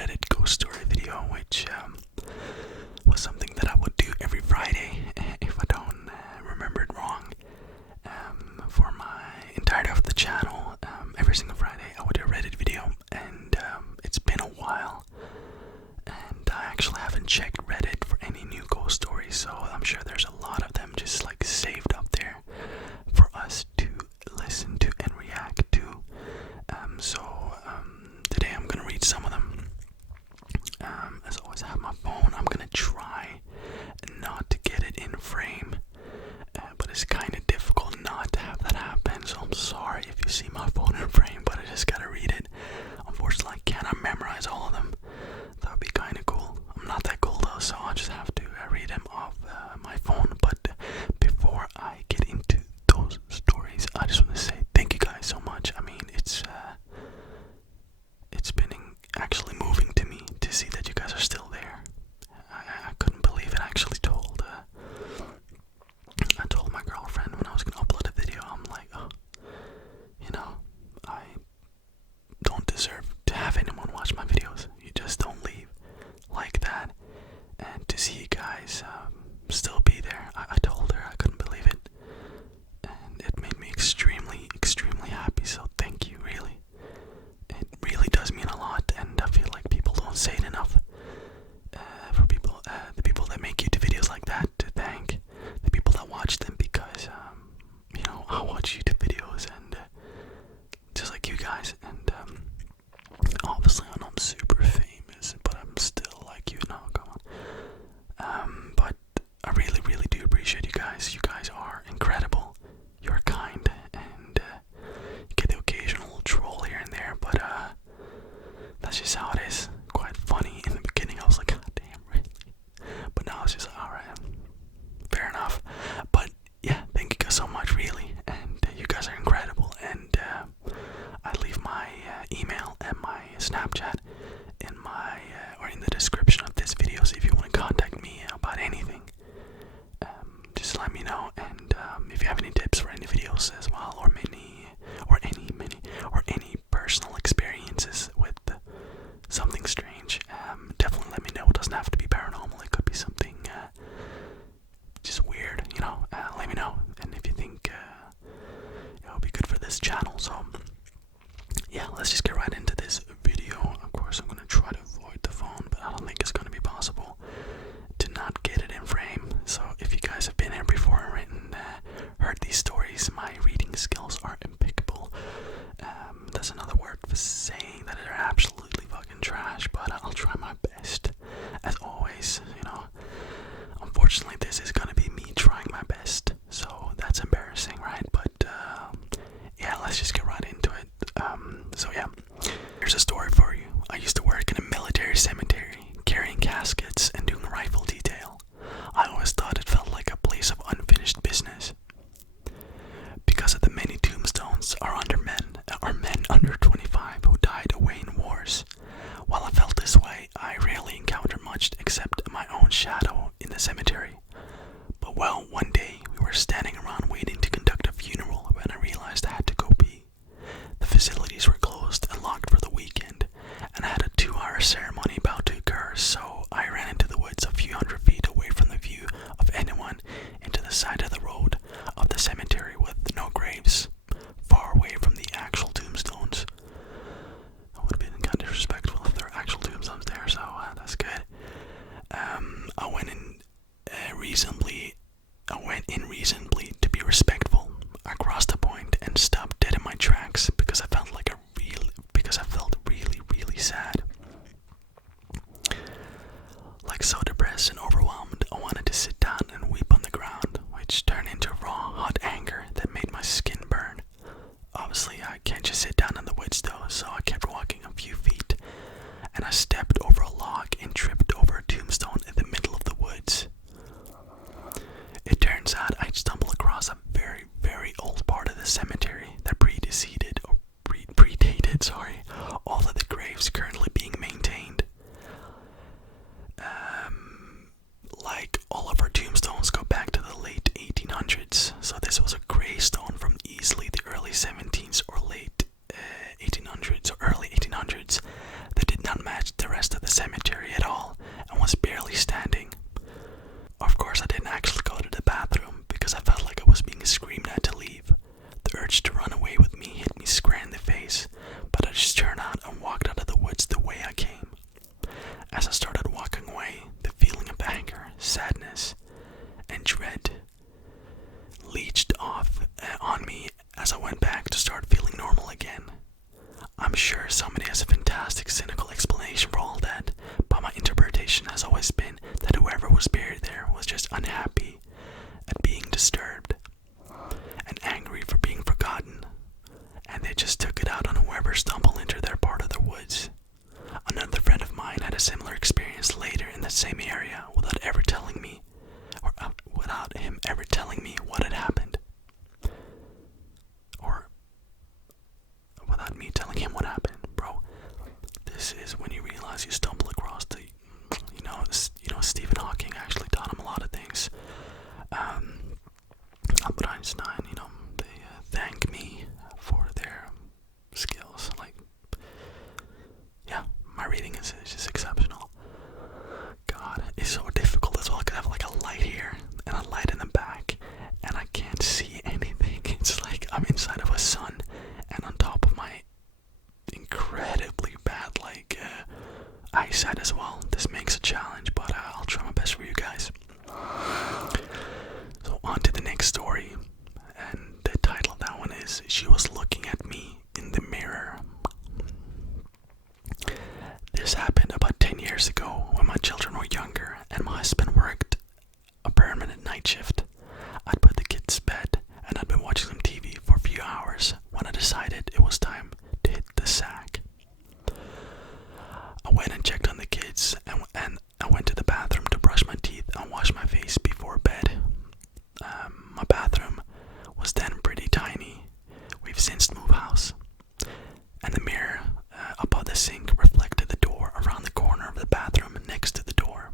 Reddit ghost story video, which was something that I would do every Friday, if I don't remember it wrong. For my entirety of the channel, every single Friday I would do a Reddit video, and it's been a while, and I actually haven't checked Reddit for any new ghost stories, so I'm sure there's a lot of them just like saved up there for us to listen to and react to. Today I'm gonna read some of them. As always, I have my phone. I'm gonna try not to get it in frame, but it's kind of difficult not to have that happen, so I'm sorry if you see my phone in frame, but I just gotta read it. Unfortunately, I cannot memorize all of them. That would be kind of cool. I'm not that cool though, so I'll just have to read them off my phone. But before I get into those stories, I just want to say thank you guys so much. I mean, it's been actually moving to me to see that you guys are still there. I couldn't believe it. I actually told my girlfriend when I was gonna upload a video, I'm like, oh, I don't deserve to have anyone watch my videos. You just don't leave like that. And to see you guys still be there, I told her I couldn't believe it, and it made me extremely, extremely happy. So thank you, really. It really does mean a lot, and I feel like people don't say it enough. For people, the people that make YouTube videos like that, to thank the people that watch them, because I watch YouTube videos and just like you guys, and obviously I know I'm super famous, but I'm still like, come on. But I really, really do appreciate you guys. You guys are incredible. You're kind, and you get the occasional troll here and there, but that's just how it is. Quite funny in the beginning. I was like, God damn, really? But now it's just like, alright, fair enough. But yeah, thank you guys so much, really, and you guys are incredible. And I leave my email and my Snapchat in my or in the description of this video, so if you want to contact me about anything, just let me know. And if you have any tips for any videos as well, or any personal experiences with something strange, definitely let me know. It doesn't have to be paranormal. It could be something just weird, let me know. And if you think it would be good for this channel. So yeah, let's just get right into this video. Of course, I'm gonna try to avoid the phone, but I don't think it's gonna be possible to not get it in frame. So if you guys have been here before and heard these stories, my reading skills are impeccable. That's another word for saying that they're absolutely fucking trash, but I'll try my best. As always, unfortunately this is gonna be me trying my best, so that's embarrassing, right? But yeah, let's just get right into it. So yeah, here's a story for you. I used to work in a military cemetery, carrying caskets and doing rifle detail. I always thought it felt like a place of unfinished business. Because of the many tombstones are men under 25 who died away in wars. While I felt this way, I rarely encountered much except my own shadow in the cemetery. But well, one day we were standing around waiting to conduct a funeral when I realized I had to go pee. The facilities were closed and locked for the weekend, and I had a 2-hour ceremony about to occur, so I ran into the woods a few hundred feet away from the view of anyone into the side of the road of the cemetery with no graves, far away from the actual tombstones. That would have been kind of disrespectful if there were actual tombstones there, so that's good. I went in reasonably disturbed and angry for being forgotten, and they just took it out on whoever stumbled into their part of the woods. Another friend of mine had a similar experience later in the same area without ever telling me, or without him ever telling me what had happened, or without me telling him what happened. Bro, this is when you realize you stumble across the, Stephen Hawking actually taught him a lot of things. Albert Einstein, they thank me for their skills. Like, yeah, my reading is just exceptional. God, it's so difficult as well. I could have like a light here and a light in the back, and I can't see anything. It's like I'm inside of a sun, and on top of my incredibly bad eyesight as well. This makes a challenge, but I'll try my best for you guys. So on to the next story, and the title of that one is "She Was Looking at Me in the Mirror." This happened about 10 years ago when my children were younger and my husband worked a permanent night shift. I'd put the kids to bed and I'd been watching some TV for a few hours when I decided it was time to hit the sack. I went and checked on the kids and I went to the bathroom to brush my teeth and wash my face before bed. My bathroom was then pretty tiny. We've since moved house. And the mirror above the sink reflected the door around the corner of the bathroom next to the door.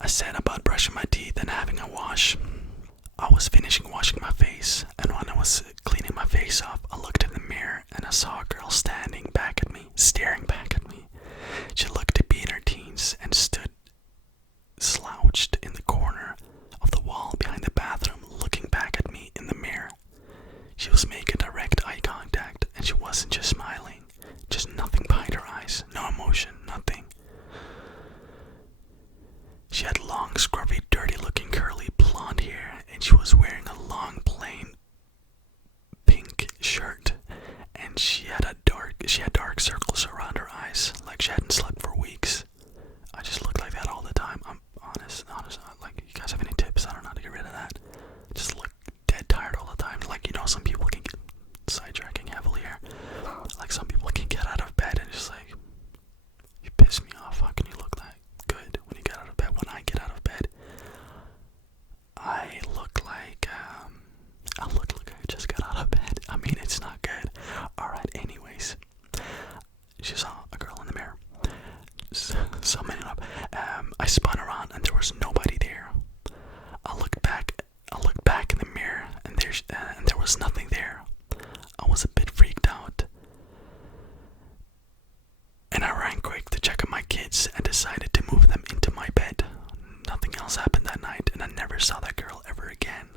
I set about brushing my teeth and having a wash. I was finishing washing my face, and when I was cleaning my face off, I looked in the mirror and I saw a girl staring back at me. She looked to be in her teens and stood slouched in the corner of the wall behind the bathroom, looking back at me in the mirror. She was making direct eye contact, and she wasn't just smiling, just nothing behind her eyes, no emotion, nothing. She had long, scruffy, dirty-looking, curly blonde hair, and she was wearing a long, plain pink shirt, and she had dark circles around her eyes, like she hadn't slept for weeks. I just looked like that all the time. I'm honest. Like, you guys have any tips? I don't know how to get rid of that. Just look dead tired all the time. Like, some people can get sidetracking heavily here. Like, some people can get out of bed and just like, you piss me off. How can you look that good when you get out of bed? When I get out of bed, I look like I just got out of bed. I mean, it's not good. Alright, anyways. She saw a girl in the mirror. Summing it up. I spun around and there was nobody there. I looked back in the mirror and there was nothing there. I was a bit freaked out. And I ran quick to check on my kids and decided to move them into my bed. Nothing else happened that night, and I never saw that girl ever again.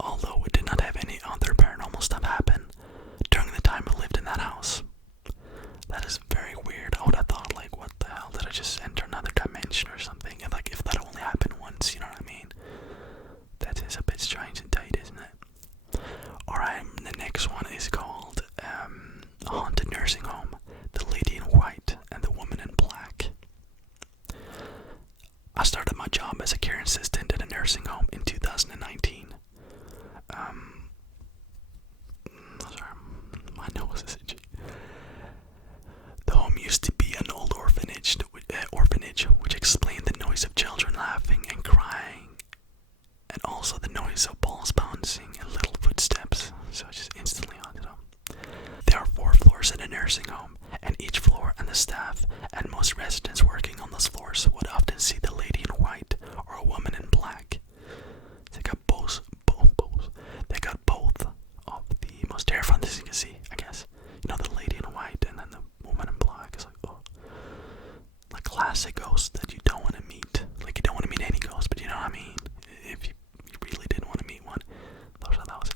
Although we did not have any other paranormal stuff happen during the time I lived in that house. That is very weird. I would have thought, like, what the hell, did I just enter another dimension or something? And like, if that only happened once, you know what I mean? That is a bit strange and tight, isn't it? Alright, the next one is called A Haunted Nursing Home, The Lady in White and the Woman in Black. I started my job as a care assistant at a nursing home in 2019. Sorry, my nose is itchy. The home used to be an old orphanage, which explained the noise of children laughing and crying, and also the noise of balls bouncing and little footsteps, so it just instantly haunted them. There are 4 floors in a nursing home, and each floor and the staff and most residents working on those floors would often see the lady in white or a woman in black. They got both of the most terrifying things you can see, I guess. The lady in white and then the woman in black. It's like, oh, like classic ghosts that you don't want to meet. Like, you don't want to meet any ghost, but you know what I mean? If you really didn't want to meet one, those are those.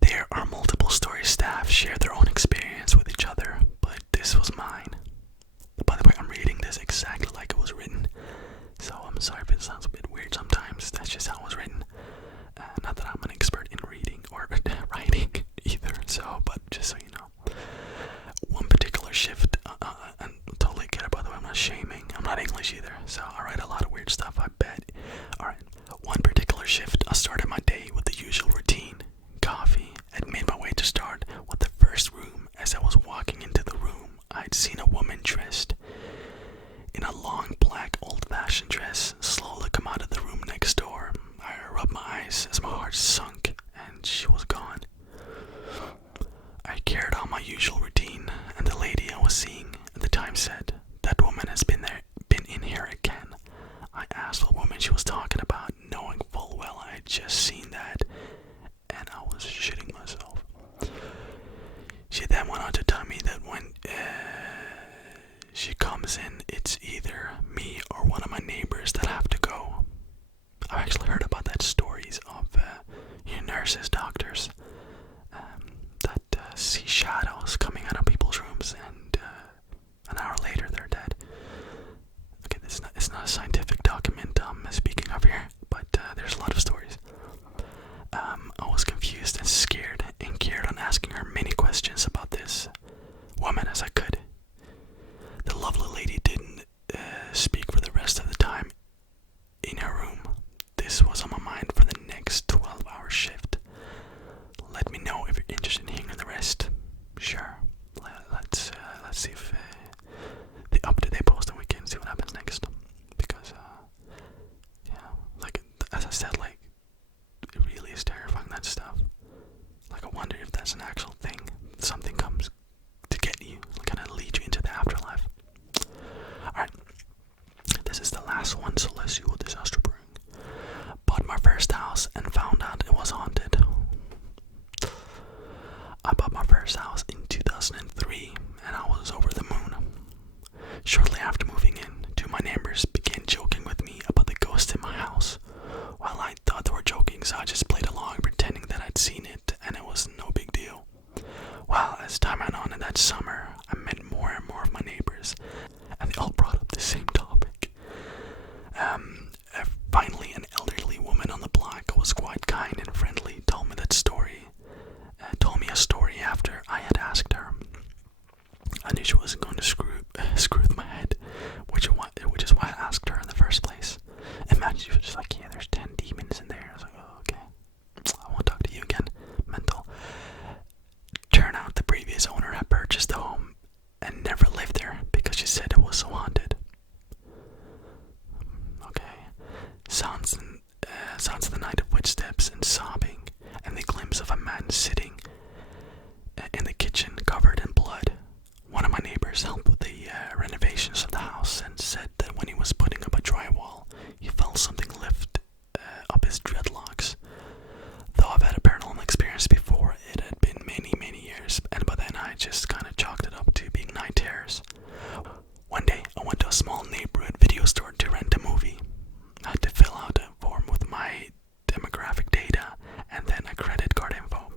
There are multiple story staff share their own experience with each other, but this was mine. By the way, I'm reading this exactly like it was written, so I'm sorry if it sounds a bit weird sometimes. That's just how it was written. Not that I'm an expert in reading or writing either, but just so you know. One particular shift, and totally get it, by the way, I'm not shaming. I'm not English either, so I write a lot of weird stuff. shift, I started my day with the usual routine. Coffee, and made my way to start with the first room. As I was walking into the room, I'd seen a woman dressed in a long black old-fashioned dress slowly come out of the room next door. I rubbed my eyes as my heart sunk, and she was gone. I carried on my usual routine, and the lady I was seeing at the time said, "That woman has been in here again." I asked what woman she was talking about, knowing full well I had just seen that, and I was shitting myself. She then went on to tell me that when she comes in, it's either me or one of my neighbors that have to go. I've actually heard about that stories of nurses, doctors that see shadows coming out of people's rooms, and an hour later they're dead. Okay, it's not a scientific document I'm speaking of here, but there's a lot of stories. I was confused and scared, and carried on asking her many questions about this woman as I could. The lovely lady didn't speak for the rest of the time in her room. This was on my mind for the next 12-hour shift. Let me know if you're interested in hearing the rest. Sure. Let's see if they update their post and we can see what happens next. Because like as I said, like it really is terrifying, that stuff. Like I wonder if that's an actual thing. Something comes to get you, kind of lead you into the afterlife. Alright, this is the last one, so let's see what disaster brings. Bought my first house and found out it was haunted. I bought my first house in 2003 and I was over the moon. Shortly after moving in, two of my neighbors began joking with me about the ghost in my house. Well, I thought they were joking, so I just played along, pretending that I'd seen it and it was no big deal. Well, as time went on in that summer, I met more and more of my neighbors, and they all brought up the same topic. Finally, an elderly woman on the block who was quite kind and friendly told me told me a story after I had asked her. I knew she wasn't going to screw with my head, which is why I asked her in the first place. Imagine she was just like, "Yeah, there's 10 demons in there." I was like, "Oh, okay, I won't talk to you again." Mental. Turn out the previous owner had purchased the home and never lived there because she said it was so haunted. Okay. Sounds of the night of footsteps and sobbing, and the glimpse of a man sitting in the kitchen covered in blood. One of my neighbors helped with the renovations of the house and said that when he was putting up a drywall, he felt something lift up his dreadlocks. Though I've had a paranormal experience before, it had been many years, and by then I just kind of chalked it up to being night terrors. One day, I went to a small neighborhood video store to rent a movie. I had to fill out a form with my demographic data and then a credit card info.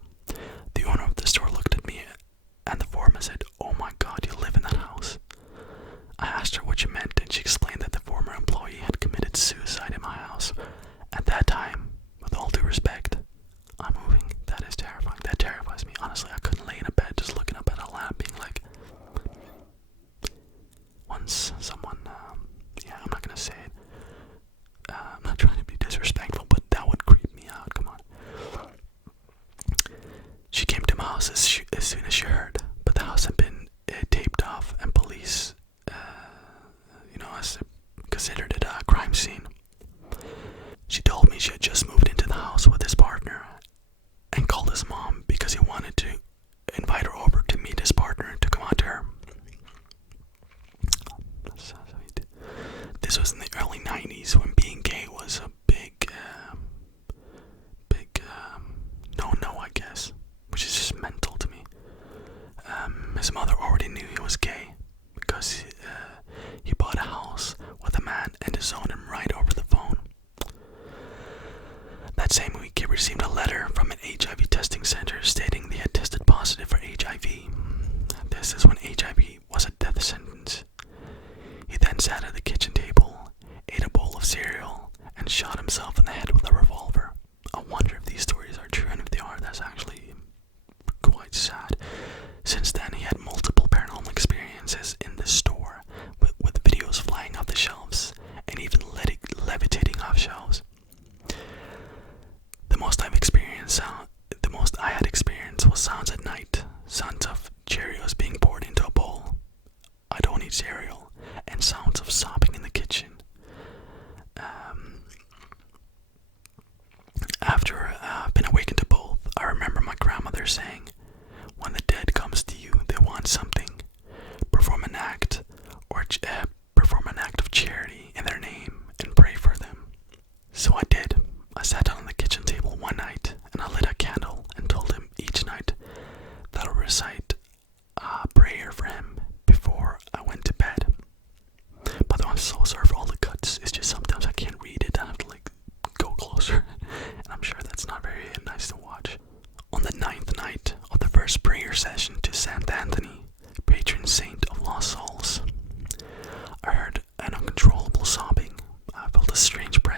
The owner of the store looked at me and the form and said, "Oh my God, you live in that house." I asked her what she meant, and she explained that the former employee had committed suicide in my house. At that time, with all due respect, I'm moving. That is terrifying. That terrifies me. Honestly, I couldn't lay in a bed just looking up at a lamp being like, once someone, I'm not gonna say it. I'm not trying to be disrespectful, but that would creep me out. Come on. She came to my house as soon as she heard, but the house had been taped off, and police, considered it a crime scene. She told me she had just moved into the house with his partner and called his mom because he wanted to invite her over to meet his partner to come out to her. This was in the early 90s when being gay was a big no, I guess, which is just mental to me. His mother already knew he was gay because he bought a house with a man and disowned him right over the phone. That same week, he received a letter from an HIV testing center stating they had tested positive for HIV. This is when HIV was a death sentence. He then sat at the kitchen table, ate a bowl of cereal, and shot himself in the head with a revolver. I wonder if these stories are true, and if they are, that's actually quite sad. Since then, he had multiple paranormal experiences in the store, with videos flying off the shelves, and even levitating off shelves.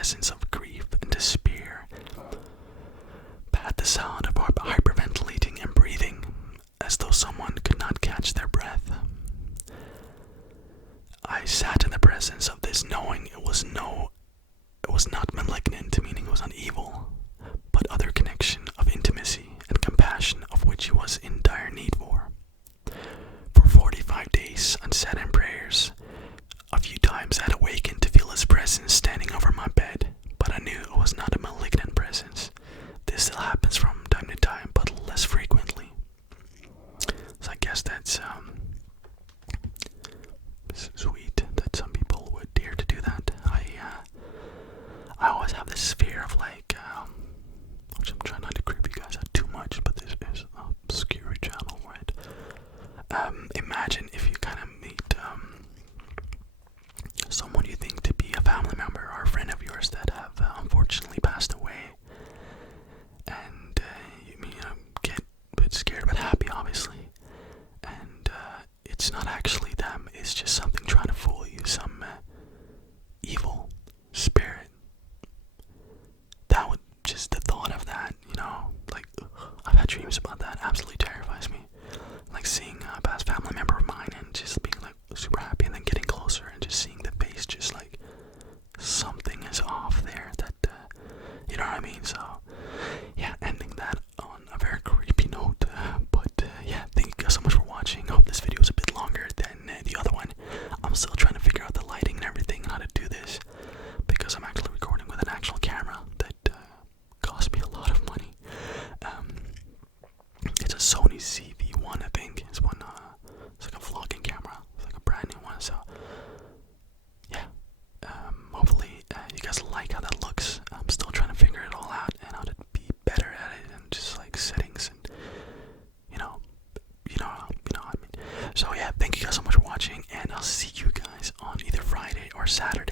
presence of grief and despair. But at the sound of hyperventilating and breathing, as though someone could not catch their breath, I sat in the presence of this, knowing it was not malignant, meaning it was not evil, but other connection of intimacy and compassion of which he was in dire need for. For 45 days, I sat in prayers. A few times I had awakened to feel his presence standing over my bed, but I knew it was not a malignant presence. This still happens from time to time, but less frequently. So I guess that's sweet that some people would dare to do that. I always have this fear of which I'm trying not to creep you guys out too much, but this is a scary channel, right? Imagine if you kind of meet someone you think to be a family member or a friend of yours that have unfortunately passed away, and you get a bit scared but happy, obviously, and it's not actually them, it's just something trying to fool you, some evil spirit. That would, just the thought of that, I've had dreams about that, absolutely terrifies me. Like seeing a past family member of mine and just being super happy, and then getting closer and just seeing the face, just like something is off there, that you know what I mean? So yeah, ending that on a very creepy note, but yeah, thank you guys so much for watching. I hope this video was a bit longer than the other one. I'm still trying to figure out the lighting and everything and how to do this, because I'm actually recording with an actual camera that cost me a lot of money. It's a Sony CV1, I think. It's one. It's like a vlogging camera. It's like a brand new one. So yeah. Hopefully you guys like how that looks. I'm still trying to figure it all out and how to be better at it, and just like settings and you know what I mean. So yeah, thank you guys so much for watching, and I'll see you guys on either Friday or Saturday.